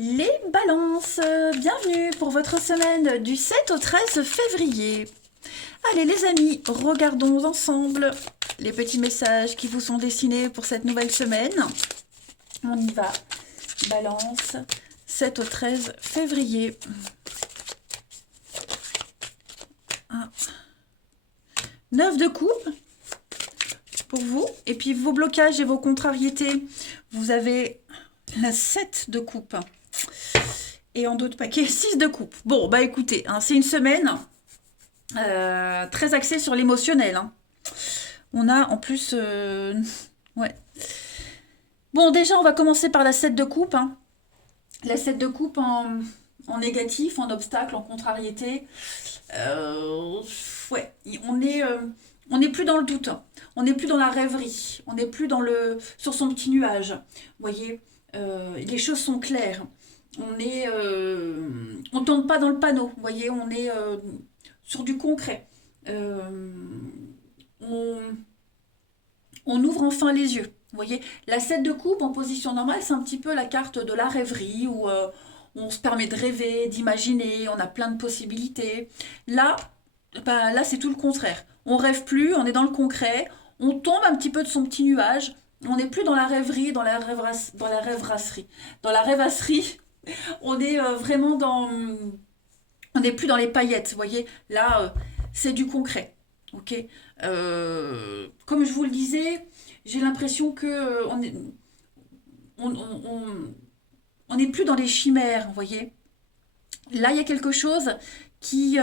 Les balances, bienvenue pour votre semaine du 7 au 13 février. Allez les amis, regardons ensemble les petits messages qui vous sont dessinés pour cette nouvelle semaine. On y va. Balance, 7 au 13 février. 9 de coupe pour vous. Et puis vos blocages et vos contrariétés, vous avez la 7 de coupe. Et en d'autres paquets, 6 de coupe. Bon, bah écoutez, hein, c'est une semaine très axée sur l'émotionnel. Hein. On a en plus... ouais. Bon, déjà, on va commencer par la 7 de coupe. Hein. La 7 de coupe en négatif, en obstacle, en contrariété. Ouais, on n'est plus dans le doute. Hein. On n'est plus dans la rêverie. On n'est plus sur son petit nuage. Vous voyez, les choses sont claires. On tombe pas dans le panneau, vous voyez, on est sur du concret. On, on ouvre enfin les yeux. Vous voyez, la 7 de coupe en position normale, c'est un petit peu la carte de la rêverie où on se permet de rêver, d'imaginer, on a plein de possibilités. Là, ben, là c'est tout le contraire. On rêve plus, on est dans le concret, on tombe un petit peu de son petit nuage, on n'est plus dans la rêverie, dans la rêvasserie. Dans la rêvasserie, on est vraiment dans... On n'est plus dans les paillettes, vous voyez. Là, c'est du concret. Ok. Comme je vous le disais, j'ai l'impression que on, on, on- on n'est plus dans les chimères, vous voyez. Là, il y a quelque chose qui...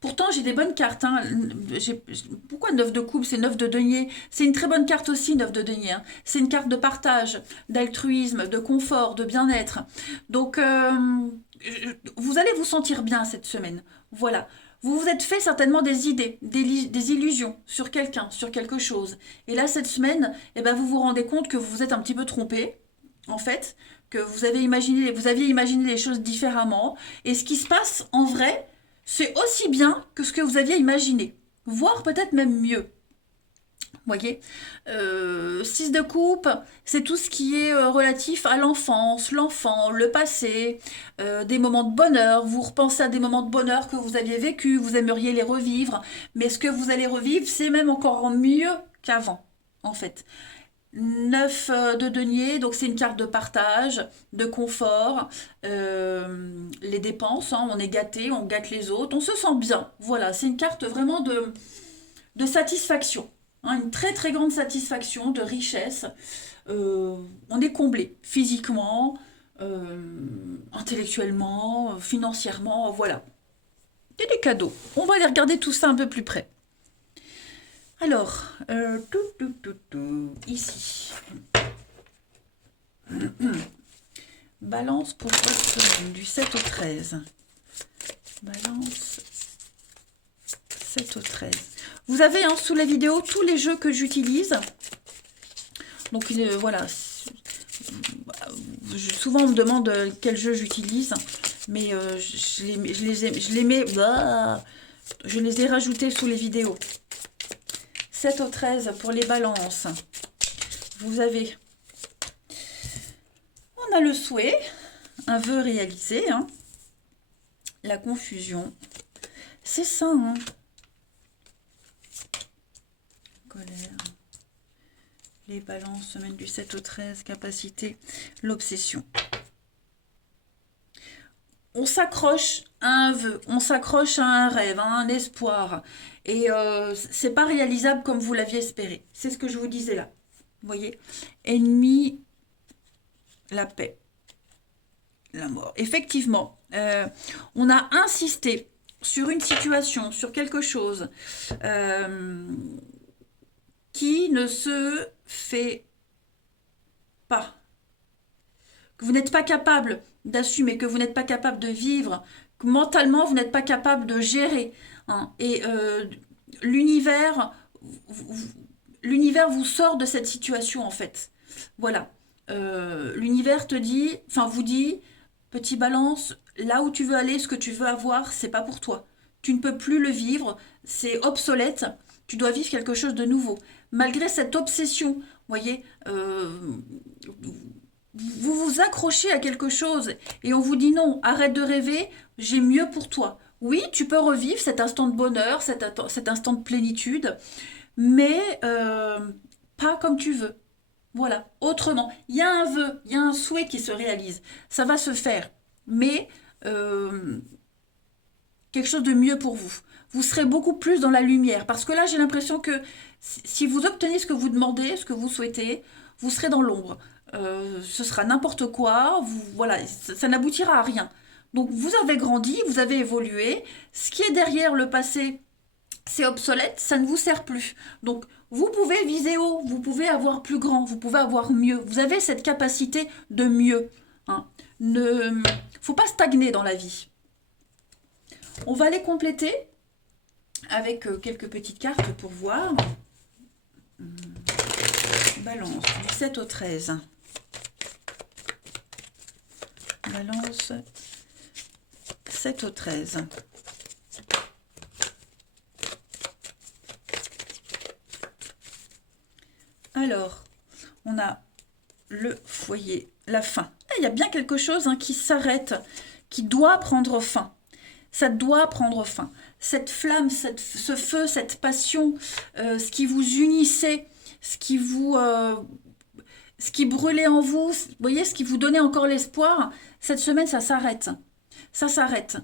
Pourtant, j'ai des bonnes cartes. Hein. Pourquoi 9 de coupe? C'est 9 de denier. C'est une très bonne carte aussi, 9 de denier. Hein. C'est une carte de partage, d'altruisme, de confort, de bien-être. Donc, vous allez vous sentir bien cette semaine. Voilà. Vous vous êtes fait certainement des idées, des illusions sur quelqu'un, sur quelque chose. Et là, cette semaine, eh ben, vous vous rendez compte que vous vous êtes un petit peu trompé, en fait, que vous aviez imaginé les choses différemment. Et ce qui se passe en vrai, c'est aussi bien que ce que vous aviez imaginé, voire peut-être même mieux. Vous voyez, 6 de coupe, c'est tout ce qui est relatif à l'enfance, l'enfant, le passé, des moments de bonheur. Vous repensez à des moments de bonheur que vous aviez vécu, vous aimeriez les revivre, mais ce que vous allez revivre, c'est même encore mieux qu'avant, en fait. 9 de denier, donc c'est une carte de partage, de confort, les dépenses, hein, on est gâté, on gâte les autres, on se sent bien. Voilà, c'est une carte vraiment de satisfaction, hein, une très très grande satisfaction, de richesse. On est comblé physiquement, intellectuellement, financièrement, voilà. Et des cadeaux. On va aller regarder tout ça un peu plus près. Alors, ici. Balance pour votre semaine du 7 au 13. Balance 7 au 13. Vous avez hein, sous la vidéo tous les jeux que j'utilise. Donc voilà. Souvent on me demande quel jeu j'utilise. Mais je les ai rajoutés sous les vidéos. 7 au 13 pour les balances. Vous avez... On a le souhait, un vœu réalisé, hein. La confusion. C'est ça, hein. Colère. Les balances, semaine du 7 au 13, capacité, l'obsession. On s'accroche à un vœu, on s'accroche à un rêve, à un espoir. Et c'est pas réalisable comme vous l'aviez espéré. C'est ce que je vous disais là. Vous voyez? Ennemi, la paix, la mort. Effectivement, on a insisté sur une situation, sur quelque chose qui ne se fait pas. Que vous n'êtes pas capable d'assumer, que vous n'êtes pas capable de vivre, que mentalement vous n'êtes pas capable de gérer. Hein. Et l'univers, l'univers vous sort de cette situation en fait. Voilà. L'univers te dit, enfin vous dit, petit balance, là où tu veux aller, ce que tu veux avoir, c'est pas pour toi. Tu ne peux plus le vivre, c'est obsolète. Tu dois vivre quelque chose de nouveau. Malgré cette obsession, vous voyez, vous accrochez à quelque chose et on vous dit non, arrête de rêver, j'ai mieux pour toi. Oui, tu peux revivre cet instant de bonheur, cet instant de plénitude, mais pas comme tu veux. Voilà, autrement. Il y a un vœu, il y a un souhait qui se réalise. Ça va se faire, mais euh, quelque chose de mieux pour vous. Vous serez beaucoup plus dans la lumière. Parce que là, j'ai l'impression que si vous obtenez ce que vous demandez, ce que vous souhaitez, vous serez dans l'ombre. Ce sera n'importe quoi. Voilà, ça n'aboutira à rien. Donc, vous avez grandi, vous avez évolué. Ce qui est derrière le passé, c'est obsolète, ça ne vous sert plus. Donc, vous pouvez viser haut, vous pouvez avoir plus grand, vous pouvez avoir mieux. Vous avez cette capacité de mieux. Hein. Ne faut pas stagner dans la vie. On va les compléter avec quelques petites cartes pour voir. Balance, du 7 au 13. Balance, 7 au 13. Alors, on a le foyer, la fin. Il y a bien quelque chose qui s'arrête, qui doit prendre fin. Ça doit prendre fin. Cette flamme, ce feu, cette passion, ce qui vous unissait, ce qui brûlait en vous, vous voyez, ce qui vous donnait encore l'espoir, cette semaine, ça s'arrête. Ça s'arrête.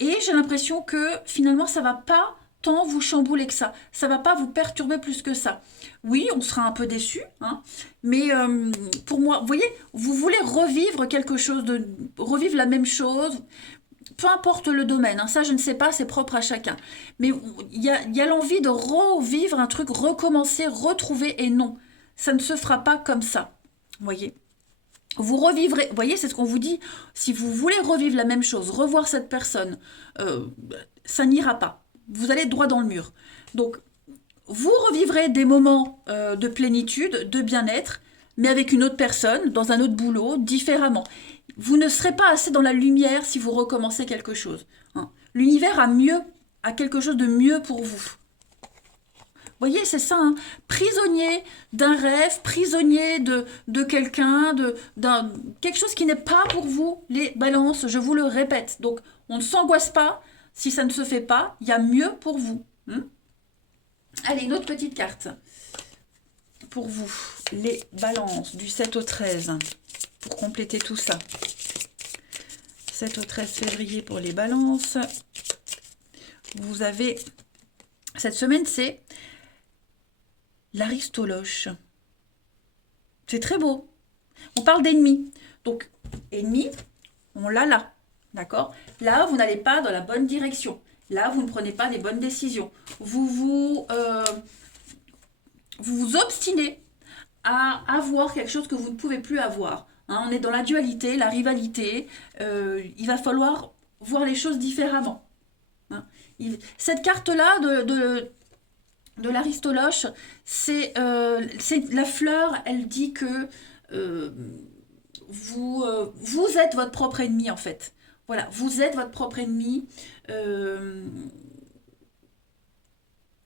Et j'ai l'impression que finalement, ça va pas tant vous chambouler que ça. Ça va pas vous perturber plus que ça. Oui, on sera un peu déçu, mais pour moi, vous voyez, vous voulez revivre quelque chose, revivre la même chose, peu importe le domaine, ça je ne sais pas, c'est propre à chacun. Mais il y a l'envie de revivre un truc, recommencer, retrouver, et non, ça ne se fera pas comme ça. Vous voyez, vous revivrez, vous voyez, c'est ce qu'on vous dit, si vous voulez revivre la même chose, revoir cette personne, ça n'ira pas. Vous allez droit dans le mur. Donc, vous revivrez des moments de plénitude, de bien-être, mais avec une autre personne, dans un autre boulot, différemment. Vous ne serez pas assez dans la lumière si vous recommencez quelque chose. L'univers a quelque chose de mieux pour vous. Vous voyez, c'est ça, prisonnier d'un rêve, prisonnier de quelqu'un, quelque chose qui n'est pas pour vous, les balances, je vous le répète. Donc, on ne s'angoisse pas, si ça ne se fait pas, il y a mieux pour vous. Allez, une autre petite carte. Pour vous, les balances du 7 au 13, pour compléter tout ça. 7 au 13 février pour les balances. Vous avez, cette semaine, c'est l'Aristoloche. C'est très beau. On parle d'ennemis. Donc, ennemi, on l'a là. D'accord? Là, vous n'allez pas dans la bonne direction. Là, vous ne prenez pas les bonnes décisions. Vous vous obstinez à avoir quelque chose que vous ne pouvez plus avoir. On est dans la dualité, la rivalité. Il va falloir voir les choses différemment. Cette carte-là de l'Aristoloche, c'est la fleur, elle dit que vous êtes votre propre ennemi, en fait. Voilà, vous êtes votre propre ennemi.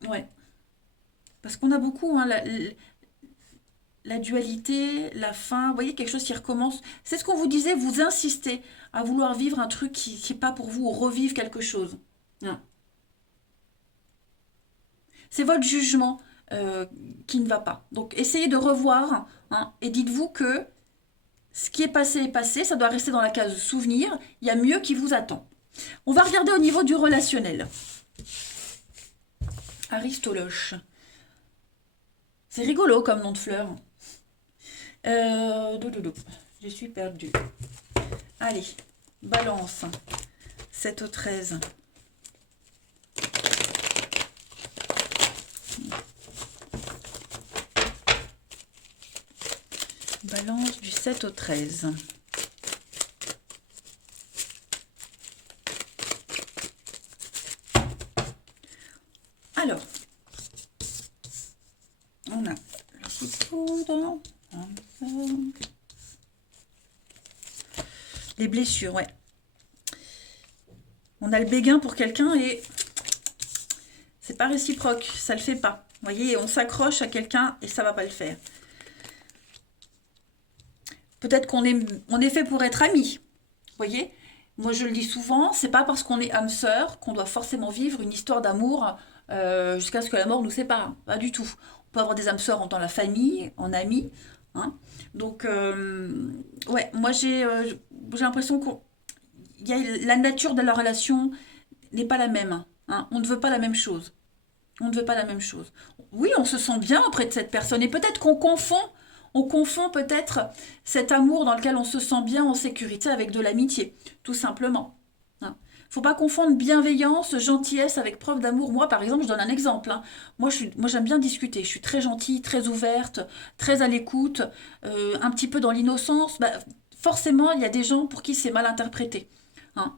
Ouais. Parce qu'on a beaucoup, la dualité, la fin, vous voyez, quelque chose qui recommence. C'est ce qu'on vous disait, vous insistez à vouloir vivre un truc qui n'est pas pour vous, ou revivre quelque chose. C'est votre jugement qui ne va pas. Donc, essayez de revoir, et dites-vous que ce qui est passé, ça doit rester dans la case souvenir, il y a mieux qui vous attend. On va regarder au niveau du relationnel. Aristoloche. C'est rigolo comme nom de fleur. Je suis perdue. Allez, balance. 7 au 13. Balance du 7 au 13. Alors, on a le coup de poudre, les blessures, ouais. On a le béguin pour quelqu'un et c'est pas réciproque, ça le fait pas. Vous voyez, on s'accroche à quelqu'un et ça va pas le faire. Peut-être on est fait pour être amis. Vous voyez? Moi, je le dis souvent, c'est pas parce qu'on est âme sœur qu'on doit forcément vivre une histoire d'amour jusqu'à ce que la mort nous sépare. Pas du tout. On peut avoir des âmes sœurs dans la famille, en amis. Hein. Donc, ouais, moi j'ai l'impression la nature de la relation n'est pas la même. Hein. On ne veut pas la même chose. On ne veut pas la même chose. Oui, on se sent bien auprès de cette personne et peut-être on confond peut-être cet amour dans lequel on se sent bien en sécurité avec de l'amitié, tout simplement. Hein. Faut pas confondre bienveillance, gentillesse avec preuve d'amour. Moi, par exemple, je donne un exemple. Hein. Moi, j'aime bien discuter. Je suis très gentille, très ouverte, très à l'écoute, un petit peu dans l'innocence. Bah, forcément, il y a des gens pour qui c'est mal interprété. Hein,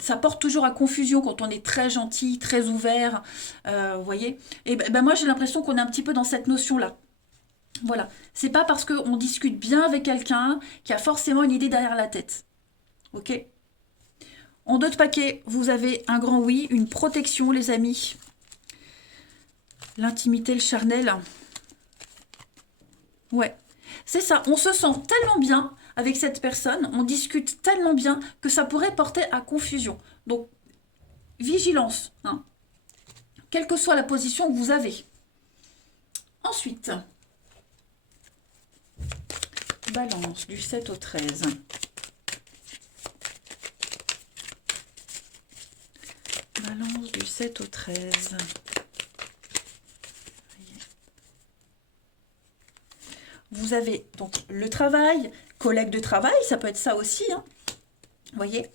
ça porte toujours à confusion quand on est très gentil, très ouvert, vous voyez. Et ben, moi j'ai l'impression qu'on est un petit peu dans cette notion-là. Voilà. C'est pas parce qu'on discute bien avec quelqu'un qu'il y a forcément une idée derrière la tête. Ok? En deux de paquet, vous avez un grand oui, une protection, les amis. L'intimité, le charnel. Ouais. C'est ça, on se sent tellement bien avec cette personne, on discute tellement bien que ça pourrait porter à confusion. Donc, vigilance, hein, quelle que soit la position que vous avez. Ensuite, balance du 7 au 13. Balance du 7 au 13. Vous avez donc le travail, collègue de travail, ça peut être ça aussi, hein, vous voyez.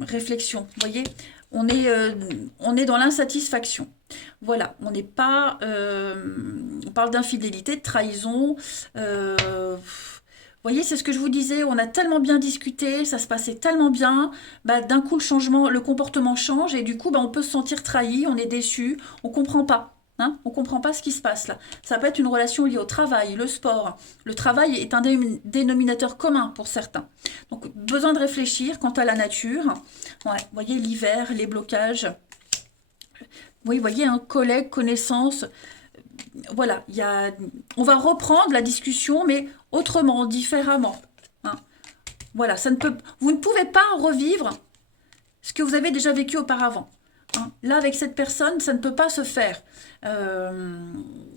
Réflexion, vous voyez, on est dans l'insatisfaction. Voilà, on n'est pas... on parle d'infidélité, de trahison. Vous voyez, c'est ce que je vous disais, on a tellement bien discuté, ça se passait tellement bien, bah, d'un coup le comportement change et du coup bah, on peut se sentir trahi, on est déçu, on comprend pas. Hein, on ne comprend pas ce qui se passe là. Ça peut être une relation liée au travail, le sport. Le travail est un dénominateur commun pour certains. Donc, besoin de réfléchir quant à la nature. Ouais, vous voyez, l'hiver, les blocages. Oui, vous voyez, un collègue, connaissance. Voilà, on va reprendre la discussion, mais autrement, différemment. Hein. Voilà, vous ne pouvez pas revivre ce que vous avez déjà vécu auparavant. Hein. Là, avec cette personne, ça ne peut pas se faire.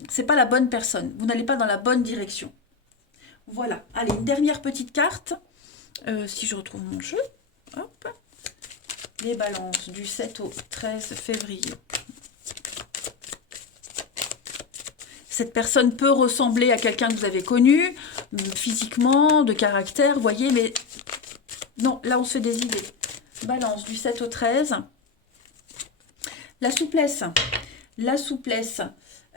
C'est pas la bonne personne. Vous n'allez pas dans la bonne direction. Voilà. Allez, une dernière petite carte. Si je retrouve mon jeu. Hop. Les balances du 7 au 13 février. Cette personne peut ressembler à quelqu'un que vous avez connu, physiquement, de caractère, vous voyez, mais non, là on se fait des idées. Balance du 7 au 13. La souplesse. La souplesse.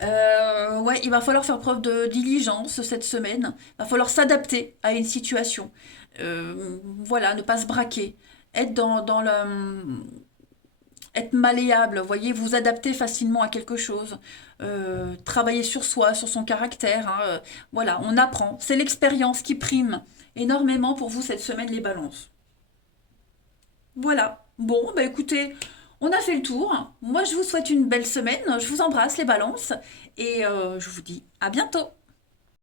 Ouais, il va falloir faire preuve de diligence cette semaine. Il va falloir s'adapter à une situation. Voilà, ne pas se braquer. Être dans le... Être malléable, vous voyez, vous adapter facilement à quelque chose. Travailler sur soi, sur son caractère. Hein, voilà, on apprend. C'est l'expérience qui prime énormément pour vous cette semaine, les balances. Voilà. Bon, bah écoutez, on a fait le tour. Moi, je vous souhaite une belle semaine. Je vous embrasse, les balances. Et je vous dis à bientôt.